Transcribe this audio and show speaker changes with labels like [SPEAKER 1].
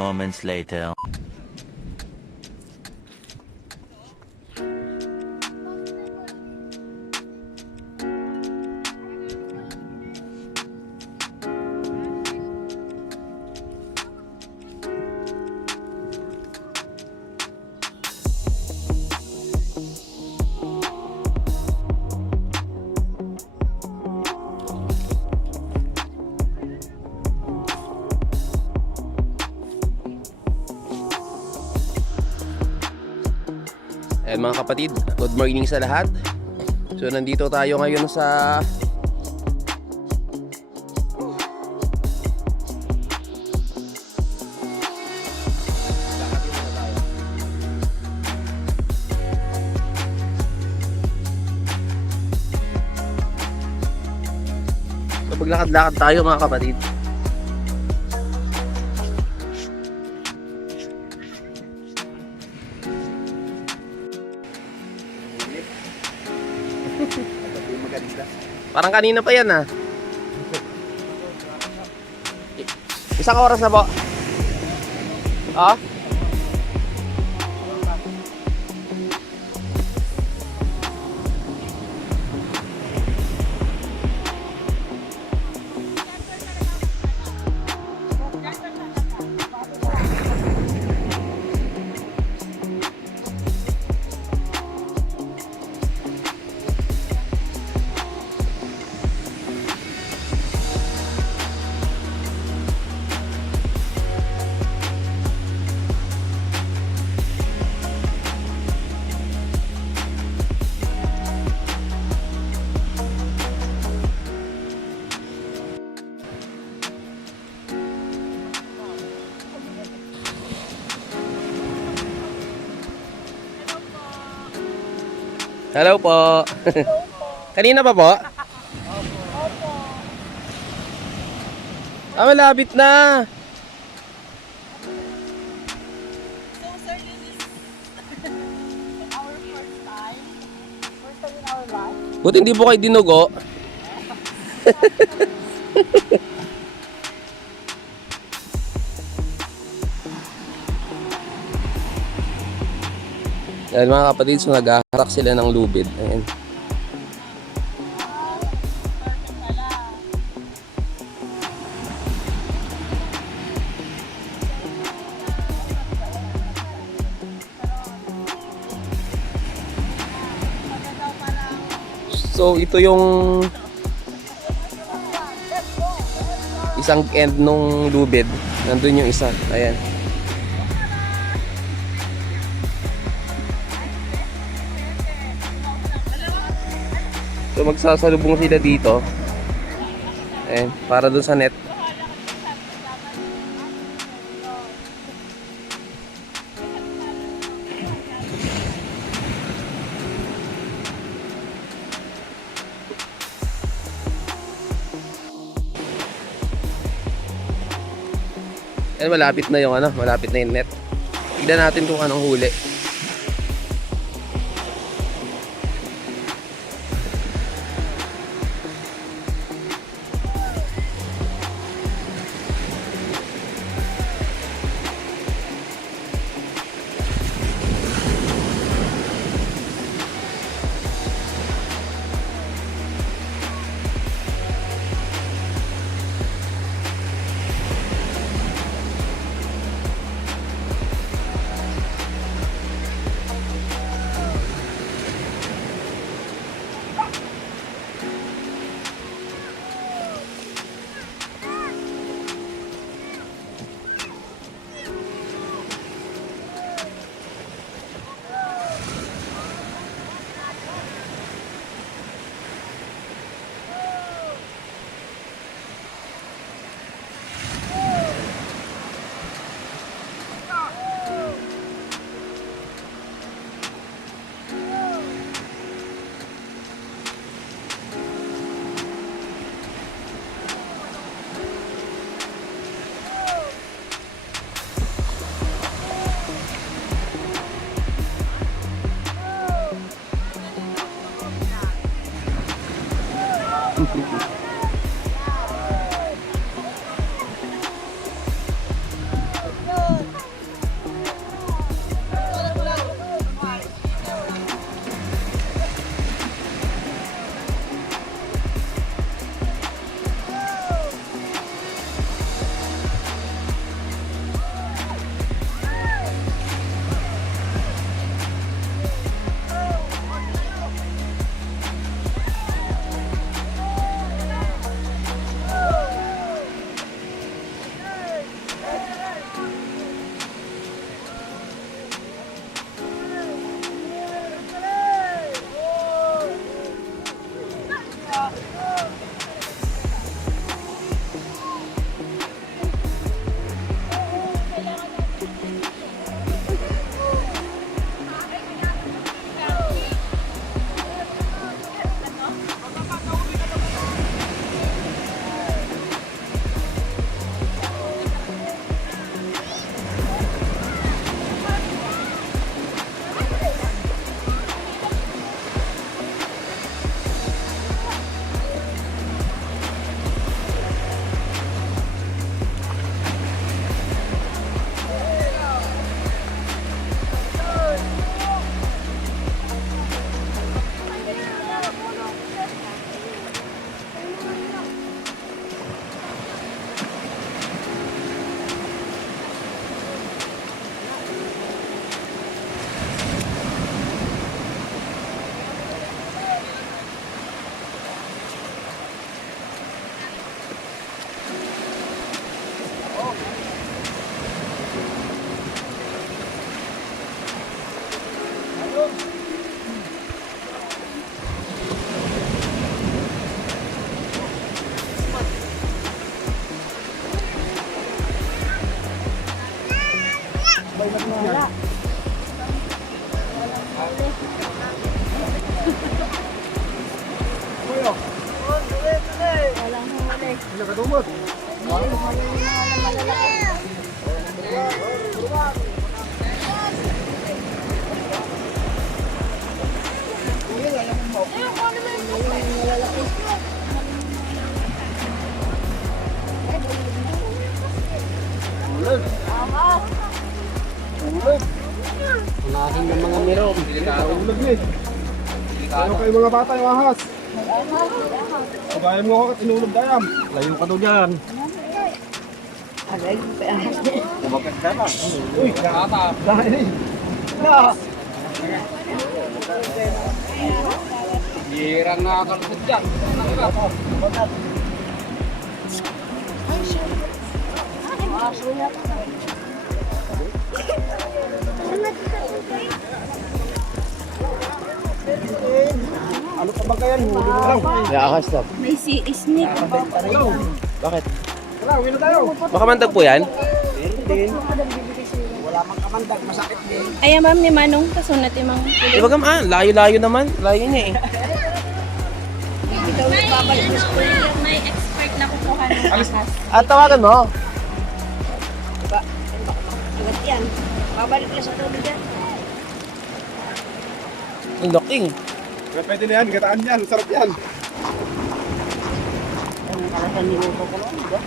[SPEAKER 1] moments later.
[SPEAKER 2] Eh mga kapatid, good morning sa lahat. So nandito tayo ngayon sa So maglakad-lakad tayo mga kapatid. Parang kanina pa yan ah. Isang oras na po. Ah? Hello po. kanina pa po? Ah, malapit na.
[SPEAKER 3] So, sir.
[SPEAKER 2] Buti hindi po kayo dinugo. Yan mga kapatid, so naghaharak sila ng lubid. Ayan. So ito yung isang end nung lubid. Nandun yung isa. Ayan. So magsasalubong sila dito. Ayan, para dun sa net. Ayan, malapit na yung ano, malapit na yung net. Tignan natin kung anong huli.
[SPEAKER 3] Wala. Walang huli.
[SPEAKER 4] Unahin ng mga mirong.
[SPEAKER 5] Ulog ni. Ano kayo mga bata yung ahas? Kabayan mo ako at inulog dayam. Layo ka daw dyan. Uy,
[SPEAKER 4] Bata.
[SPEAKER 5] dahil.
[SPEAKER 4] Bihirang nakakalusot dyan.
[SPEAKER 5] Ano pa ba kaya? Huli mo lang.
[SPEAKER 2] Yakas lang.
[SPEAKER 3] May si snake.
[SPEAKER 2] Bakit?
[SPEAKER 5] Uwi na tayo.
[SPEAKER 2] Baka mandag po yan?
[SPEAKER 3] Ayan ma'am ni Manong, kasunat yung mga
[SPEAKER 2] Di ba ah, layo-layo naman. Layo niya eh.
[SPEAKER 3] May, may expert na kukuha ng ahas.
[SPEAKER 2] At tawagan mo.
[SPEAKER 3] Agad yan. Babalik na sa tubig yan.
[SPEAKER 2] Ang laki.
[SPEAKER 5] Kaya Pwede na yan, gataan yan. Sarap yan.
[SPEAKER 3] Talagang niluto ko lang, di ba?